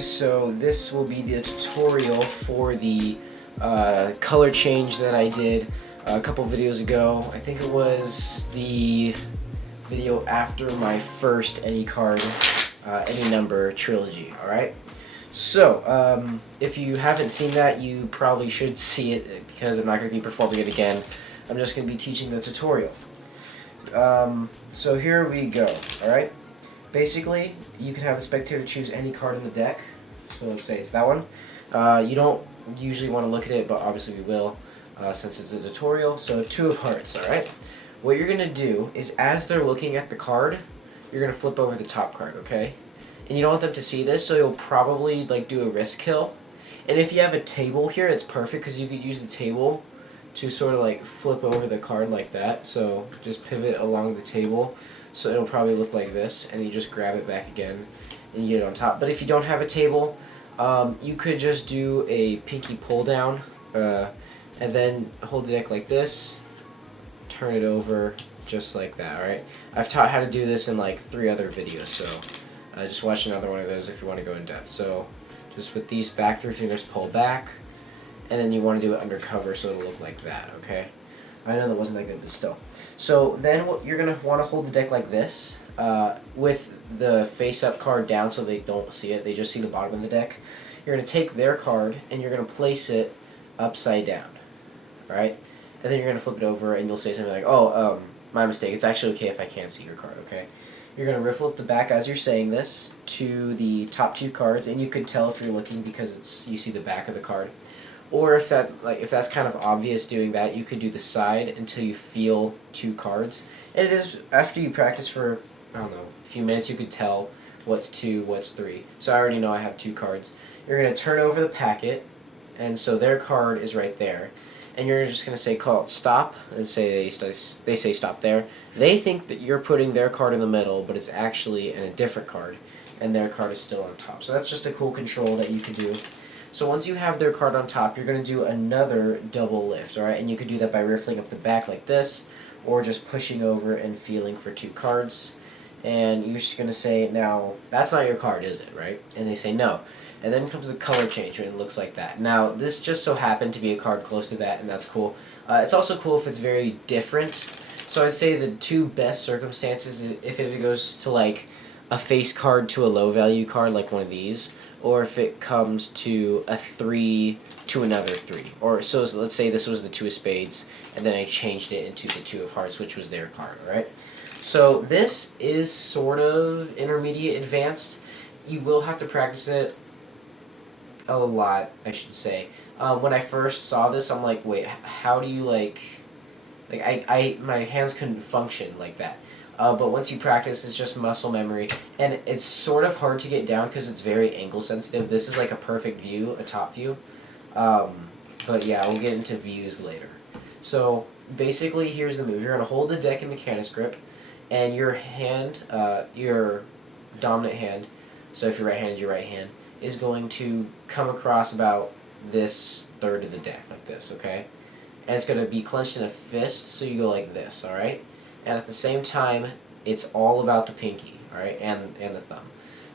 guys, so this will be the tutorial for the color change that I did a couple videos ago. I think it was the video after my first Any Card, Any Number trilogy, alright? So, if you haven't seen that, you probably should see it because I'm not going to be performing it again. I'm just going to be teaching the tutorial. So here we go, alright? Basically, you can have the spectator choose any card in the deck. So let's say it's that one. You don't usually want to look at it, but obviously we will since it's a tutorial. So Two of Hearts, alright? What you're going to do is as they're looking at the card, you're going to flip over the top card, okay? And you don't want them to see this, so you'll probably like do a risk kill. And if you have a table here, it's perfect because you could use the table to sort of like flip over the card like that. So just pivot along the table. So it'll probably look like this, and you just grab it back again and you get it on top. But if you don't have a table, you could just do a pinky pull down and then hold the deck like this, turn it over just like that, alright? I've taught how to do this in like 3 other videos, so just watch another one of those if you want to go in depth. So just with these back 3 fingers, pull back, and then you want to do it undercover so it'll look like that, okay? I know that wasn't that good, but still. So then what you're going to want to hold the deck like this with the face-up card down so they don't see it. They just see the bottom of the deck. You're going to take their card and you're going to place it upside down, right? And then you're going to flip it over and you'll say something like, oh, my mistake. It's actually okay if I can't see your card, okay? You're going to riffle up the back as you're saying this to the top 2 cards, and you could tell if you're looking because you see the back of the card. Or if that's kind of obvious doing that, you could do the side until you feel 2 cards. And it is, after you practice for, I don't know, a few minutes, you could tell what's 2, what's 3. So I already know I have 2 cards. You're going to turn over the packet, and so their card is right there. And you're just going to say, call it stop, and say they say stop there. They think that you're putting their card in the middle, but it's actually in a different card, and their card is still on top. So that's just a cool control that you could do. So once you have their card on top, you're going to do another double lift, alright? And you could do that by riffling up the back like this, or just pushing over and feeling for 2 cards. And you're just going to say, now, that's not your card, is it, right? And they say no. And then comes the color change, and it looks like that. Now, this just so happened to be a card close to that, and that's cool. It's also cool if it's very different. So I'd say the 2 best circumstances, if it goes to like a face card to a low value card, like one of these, or if it comes to a 3 to another 3. Or so let's say this was the 2 of spades, and then I changed it into the 2 of hearts, which was their card, right? So this is sort of intermediate advanced. You will have to practice it a lot, I should say. When I first saw this, I'm like, wait, how do you my hands couldn't function like that. But once you practice, it's just muscle memory. And it's sort of hard to get down because it's very angle sensitive. This is like a perfect view, a top view. But yeah, we'll get into views later. So basically, here's the move. You're going to hold the deck in Mechanics grip, and your hand, your dominant hand, so if you're right-handed, your right hand, is going to come across about this third of the deck, like this, okay? And it's going to be clenched in a fist, so you go like this, alright? And at the same time, it's all about the pinky, alright, and the thumb.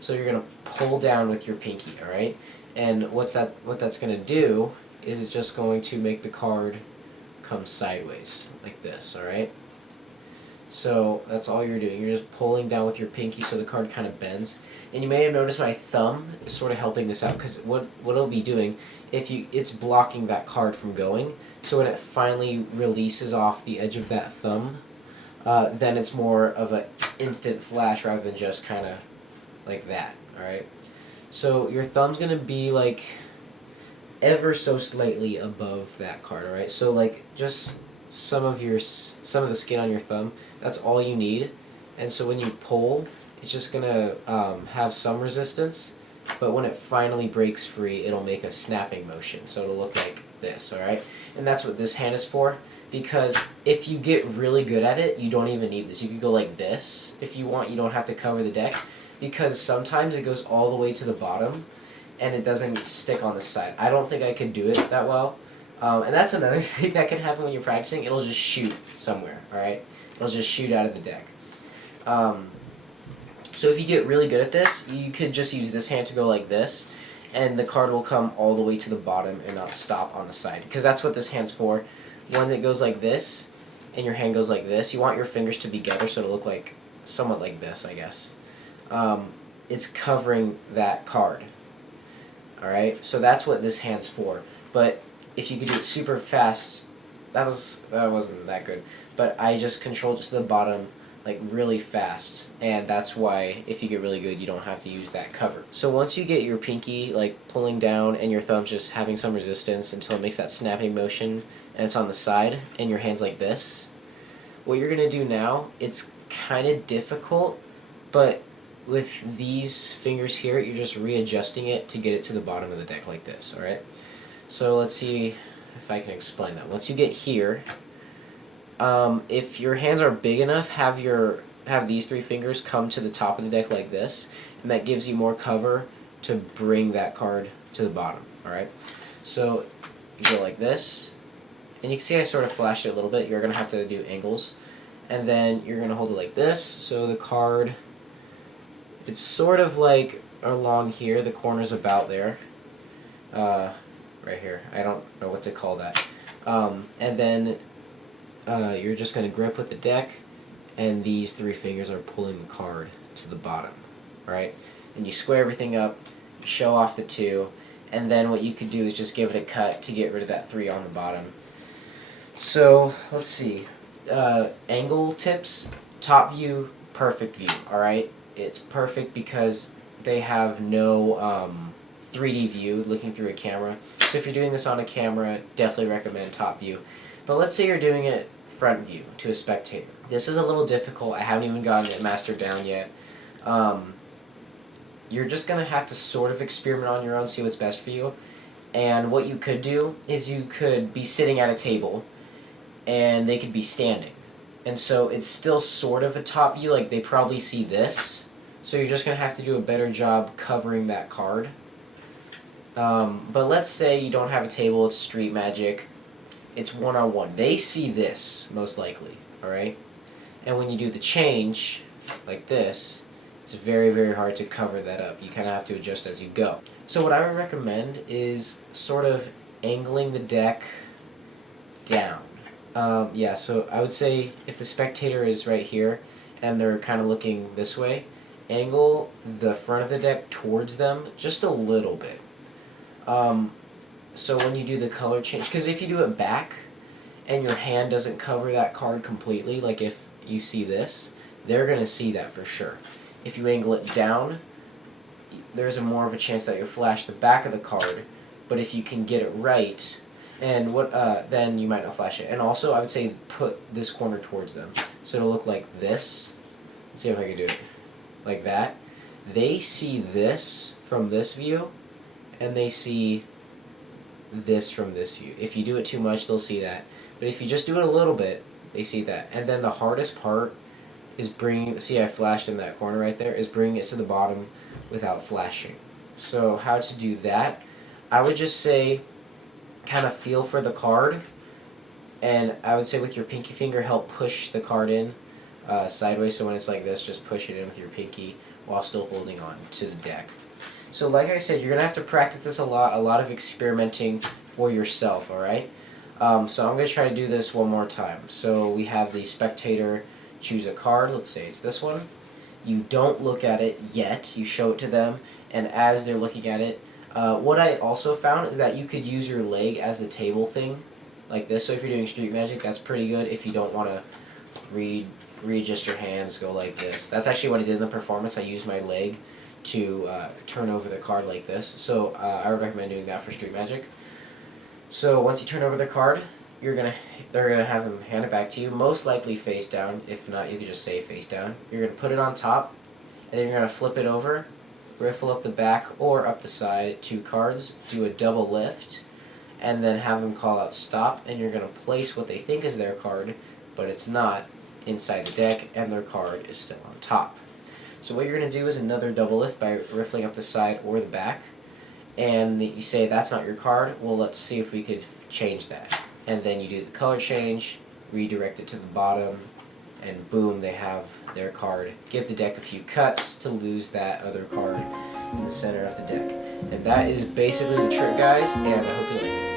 So you're going to pull down with your pinky, alright? And what that's going to do is it's just going to make the card come sideways, like this, alright? So that's all you're doing. You're just pulling down with your pinky so the card kind of bends. And you may have noticed my thumb is sort of helping this out, because what it'll be doing, it's blocking that card from going. So when it finally releases off the edge of that thumb, then it's more of an instant flash rather than just kind of like that, alright? So your thumb's going to be like ever so slightly above that card, alright? So like just some of the skin on your thumb, that's all you need. And so when you pull, it's just going to have some resistance, but when it finally breaks free, it'll make a snapping motion. So it'll look like this, alright? And that's what this hand is for, because if you get really good at it, you don't even need this. You could go like this if you want. You don't have to cover the deck, because sometimes it goes all the way to the bottom, and it doesn't stick on the side. I don't think I could do it that well. And that's another thing that can happen when you're practicing. It'll just shoot somewhere, alright? It'll just shoot out of the deck. So if you get really good at this, you could just use this hand to go like this, and the card will come all the way to the bottom and not stop on the side, because that's what this hand's for. When it goes like this, and your hand goes like this, you want your fingers to be together so it'll look like somewhat like this, I guess. It's covering that card. Alright, so that's what this hand's for. But if you could do it super fast, that wasn't that good. But I just controlled it to the bottom like really fast, and that's why if you get really good you don't have to use that cover. So once you get your pinky like pulling down and your thumbs just having some resistance until it makes that snapping motion and it's on the side and your hand's like this, what you're gonna do now, it's kind of difficult, but with these fingers here you're just readjusting it to get it to the bottom of the deck like this. Alright, so let's see if I can explain that. Once you get here, if your hands are big enough, have these three fingers come to the top of the deck like this, and that gives you more cover to bring that card to the bottom. Alright, so you go like this, and you can see I sort of flashed it a little bit. You're going to have to do angles, and then you're going to hold it like this, so the card, it's sort of like along here, the corner's about there, right here, I don't know what to call that, and then you're just going to grip with the deck, and these three fingers are pulling the card to the bottom, right? And you square everything up, show off the two, and then what you could do is just give it a cut to get rid of that 3 on the bottom. So let's see, angle tips, top view, perfect view, alright? It's perfect because they have no 3D view looking through a camera. So if you're doing this on a camera, definitely recommend top view. But let's say you're doing it front view to a spectator. This is a little difficult. I haven't even gotten it mastered down yet. You're just going to have to sort of experiment on your own, see what's best for you. And what you could do is you could be sitting at a table and they could be standing. And so it's still sort of a top view, like they probably see this. So you're just going to have to do a better job covering that card. But let's say you don't have a table, it's Street Magic, it's one-on-one. They see this, most likely, alright? And when you do the change, like this, it's very, very hard to cover that up. You kind of have to adjust as you go. So what I would recommend is sort of angling the deck down. Yeah, so I would say if the spectator is right here and they're kind of looking this way, angle the front of the deck towards them just a little bit. So when you do the color change, because if you do it back and your hand doesn't cover that card completely, like if you see this, they're going to see that for sure. If you angle it down, there's more of a chance that you'll flash the back of the card, but if you can get it right, and then you might not flash it. And also, I would say put this corner towards them, so it'll look like this. Let's see if I can do it like that. They see this from this view, and they see this from this view. If you do it too much, they'll see that. But if you just do it a little bit, they see that. And then the hardest part is bringing, see I flashed in that corner right there, is bringing it to the bottom without flashing. So how to do that, I would just say kind of feel for the card, and I would say with your pinky finger help push the card in sideways, so when it's like this, just push it in with your pinky while still holding on to the deck. So like I said, you're going to have to practice this a lot of experimenting for yourself, alright? So I'm going to try to do this one more time. So we have the spectator choose a card, let's say it's this one. You don't look at it yet, you show it to them, and as they're looking at it, what I also found is that you could use your leg as the table thing, like this. So if you're doing Street Magic, that's pretty good. If you don't want to readjust your hands, go like this. That's actually what I did in the performance. I used my leg to turn over the card like this. So I would recommend doing that for Street Magic. So once you turn over the card, they're gonna have them hand it back to you, most likely face down. If not, you could just say face down. You're gonna put it on top, and then you're gonna flip it over, riffle up the back or up the side 2 cards, do a double lift, and then have them call out stop, and you're gonna place what they think is their card, but it's not, inside the deck, and their card is still on top. So what you're going to do is another double lift by riffling up the side or the back, and you say that's not your card, well let's see if we could change that. And then you do the color change, redirect it to the bottom, and boom, they have their card. Give the deck a few cuts to lose that other card in the center of the deck. And that is basically the trick, guys, and I hope you like it.